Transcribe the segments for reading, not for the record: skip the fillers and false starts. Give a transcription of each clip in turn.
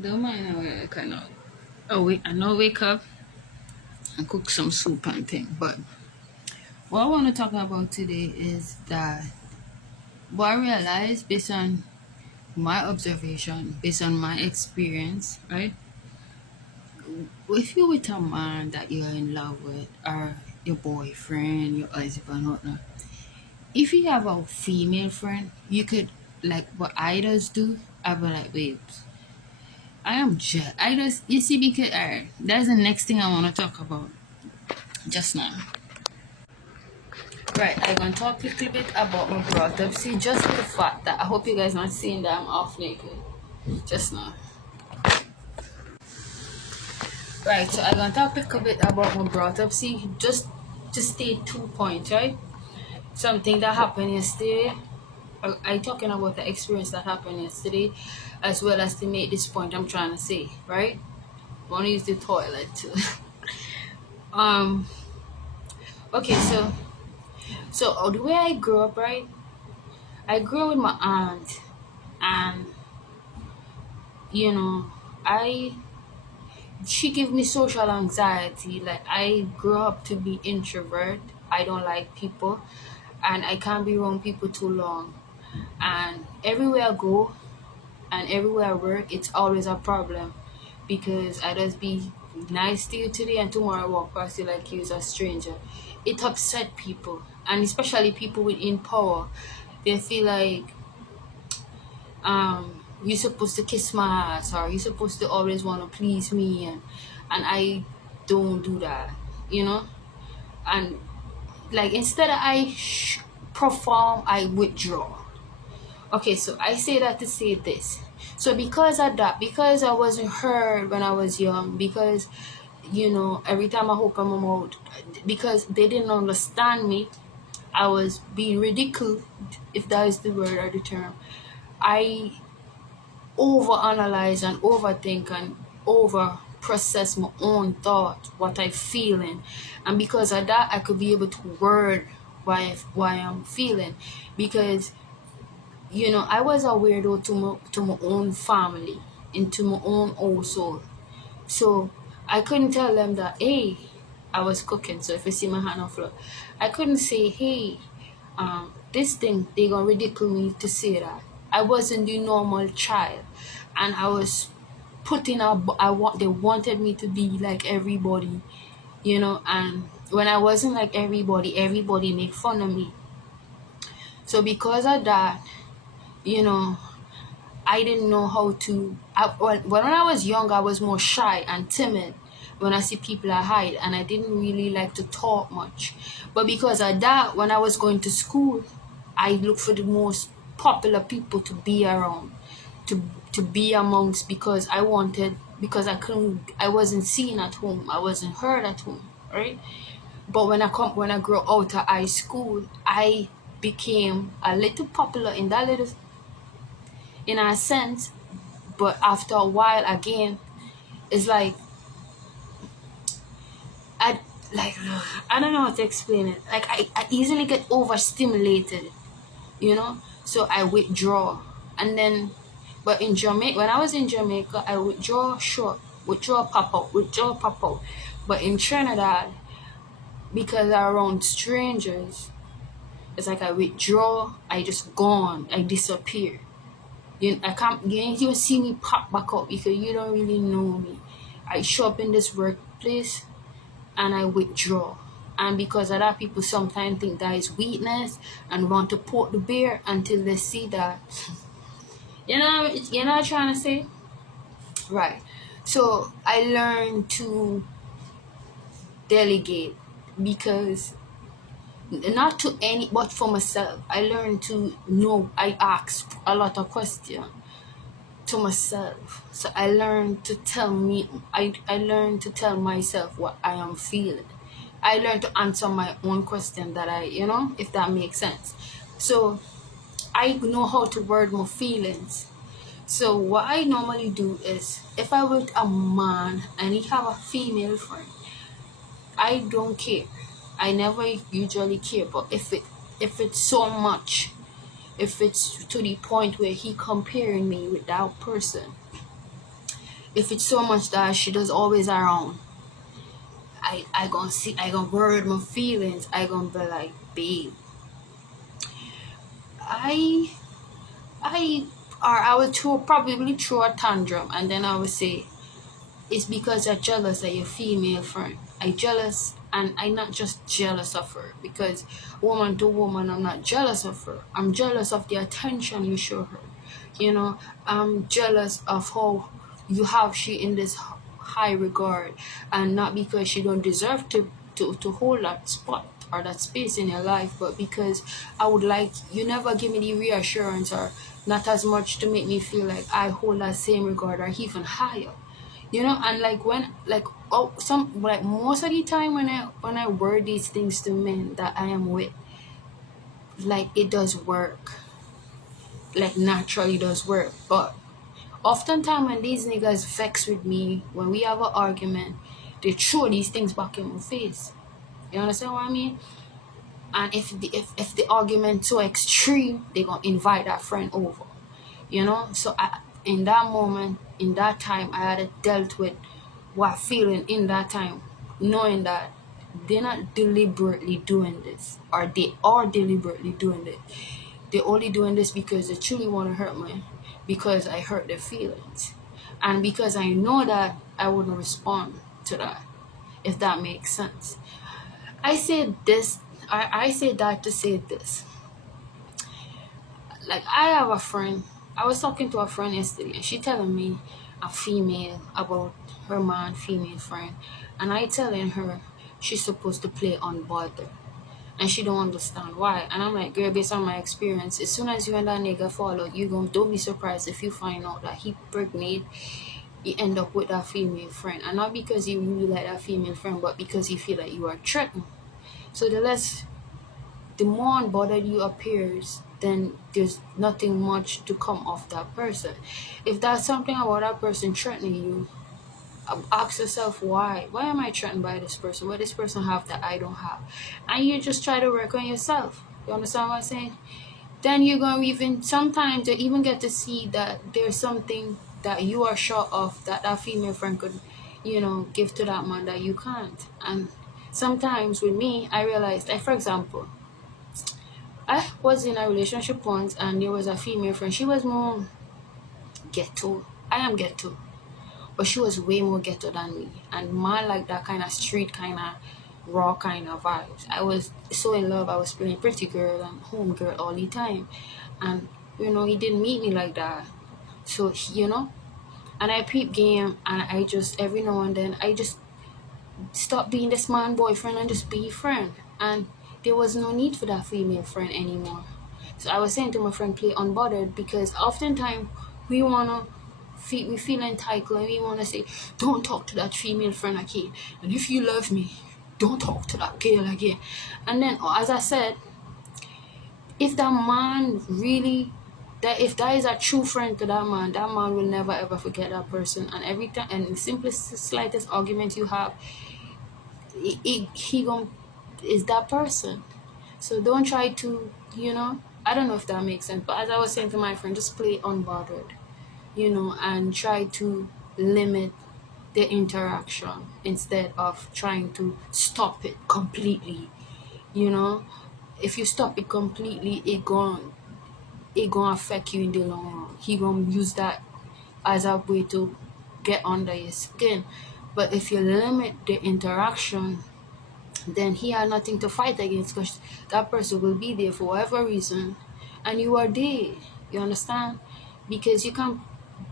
Don't mind how I kind of I know wake up and cook some soup and thing. But what I want to talk about today is that what I realized based on my observation, based on my experience, right? If you're with a man that you're in love with, or your boyfriend, your husband, whatnot, if you have a female friend, you could like what I does do. I'd be like, babes, I am just I just you see because that's the next thing I want to talk about just now. Right, I'm gonna talk a little bit about my brought up. See, just the fact that I hope you guys not seeing that I'm off naked just now. Right, so I'm gonna talk a little bit about my brought up. See, just to state 2 points, right? Something that happened yesterday. I talking about the experience that happened yesterday, as well as to make this point I'm trying to say, right? I want to use the toilet too. um. Okay, so the way I grew up, right? I grew up with my aunt, and you know, I she gave me social anxiety. Like I grew up to be introvert. I don't like people, and I can't be around people too long. And everywhere I go, and everywhere I work, it's always a problem because I just be nice to you today, and tomorrow I walk past you like you're a stranger. It upset people, and especially people within power. They feel like you're supposed to kiss my ass, or you're supposed to always want to please me, and I don't do that, you know. And like instead of perform, I withdraw. Okay, so I say that to say this. So because of that, because I wasn't heard when I was young, because every time I open my mouth, because they didn't understand me, I was being ridiculed, if that is the word or the term. I overanalyze and overthink and over process my own thoughts, what I feeling, and because of that, I could be able to word why I'm feeling, because I was a weirdo to my own family, into my own household. So I couldn't tell them that, hey, I was cooking. So if you see my hand on floor, I couldn't say, hey, this thing, they gonna ridicule me to say that. I wasn't the normal child, and I was putting up. They wanted me to be like everybody, and when I wasn't like everybody make fun of me. So because of that, you know, I didn't know how to. When I was young, I was more shy and timid. When I see people, I hide, and I didn't really like to talk much. But because of that, when I was going to school, I looked for the most popular people to be around, to to be amongst, because I wasn't seen at home, I wasn't heard at home, right? But when I grew out of high school, I became a little popular in that little in a sense, but after a while again, it's like I like I don't know how to explain it. Like I easily get overstimulated, so I withdraw. And then, but in Jamaica, when I was in Jamaica, I withdraw short, withdraw pop out. But in Trinidad, because I'm around strangers, it's like I withdraw, I just gone, I disappear. I can't. You ain't even see me pop back up because you don't really know me. I show up in this workplace and I withdraw. And because of that, people sometimes think that is weakness and want to poke the bear until they see that. You know what I'm trying to say? Right. So I learned to delegate, because not to any, but for myself. I learned to know. I ask a lot of questions to myself. So I learned to I learned to tell myself what I am feeling. I learned to answer my own question that if that makes sense. So I know how to word my feelings. So what I normally do is, if I with a man and he have a female friend, I don't care. I never usually care, but if it's so much, if it's to the point where he comparing me with that person, If it's so much that she does always around, I gonna word my feelings. I gonna be like, babe, I I or I would probably throw a tantrum, and then I would say, it's because you're jealous of your female friend. I jealous, and I not just jealous of her because woman to woman I'm not jealous of her. I'm jealous of the attention you show her. You know, I'm jealous of how you have she in this high regard, and not because she don't deserve to hold that spot or that space in your life, but because I would like you never give me the reassurance or not as much to make me feel like I hold that same regard or even higher. You know, and like when like oh some like most of the time when I word these things to men that I am with, like it does work, like naturally does work. But oftentimes when these niggas vex with me, when we have an argument, they throw these things back in my face. You understand what I mean? And if the argument so extreme, they gonna invite that friend over. You know, so in that moment, in that time, I had dealt with what feeling in that time, knowing that they're not deliberately doing this, or they are deliberately doing it. They're only doing this because they truly want to hurt me, because I hurt their feelings, and because I know that I wouldn't respond to that, if that makes sense. I said this, I say that to say this. Like I have a friend. I was talking to a friend yesterday, and she telling me a female about her man, female friend, and I telling her she's supposed to play unbothered, and she don't understand why. And I'm like, girl, based on my experience, as soon as you and that nigga fall out, you gon' don't be surprised if you find out that he pregnant. You end up with that female friend, and not because you really like that female friend, but because you feel like you are threatened. So the more unbothered you appears, then there's nothing much to come off that person. If that's something about that person threatening you, ask yourself why. Why am I threatened by this person? What this person have that I don't have? And you just try to work on yourself. You understand what I'm saying? Then you're gonna even sometimes you even get to see that there's something that you are sure of that that female friend could, give to that man that you can't. And sometimes with me, I realized, like for example, I was in a relationship once and there was a female friend. She was more ghetto. I am ghetto. But she was way more ghetto than me. And man like that kind of street kind of raw kind of vibes. I was so in love. I was playing pretty girl and home girl all the time. And he didn't meet me like that. So and I peep game and I just every now and then I just stop being this man boyfriend and just be friend. And there was no need for that female friend anymore. So I was saying to my friend, play unbothered, because oftentimes we feel entitled and we wanna say, don't talk to that female friend again. And if you love me, don't talk to that girl again. And then as I said, if that man really that if that is a true friend to that man will never ever forget that person. And every time and the simplest slightest argument you have, he gon' is that person. So don't try to, I don't know if that makes sense, but as I was saying to my friend, just play unbothered, and try to limit the interaction instead of trying to stop it completely. You know, if you stop it completely, it gonna affect you in the long run. He gonna use that as a way to get under your skin. But if you limit the interaction, then he had nothing to fight against, because that person will be there for whatever reason and you are there. You understand? Because you can't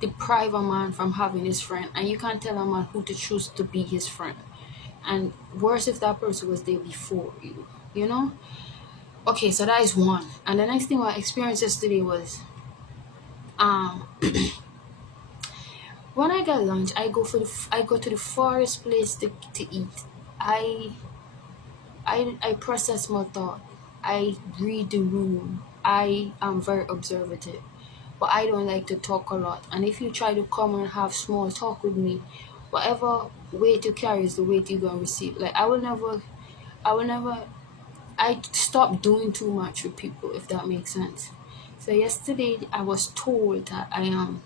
deprive a man from having his friend, and you can't tell a man who to choose to be his friend. And worse if that person was there before you. Okay, so that is one. And the next thing I experienced yesterday was um when I get lunch, I go to the farthest place to eat. I process my thought. I read the room. I am very observative. But I don't like to talk a lot. And if you try to come and have small talk with me, whatever weight you carry is the weight you're gonna receive. Like I will never I stop doing too much with people, if that makes sense. So yesterday I was told that I am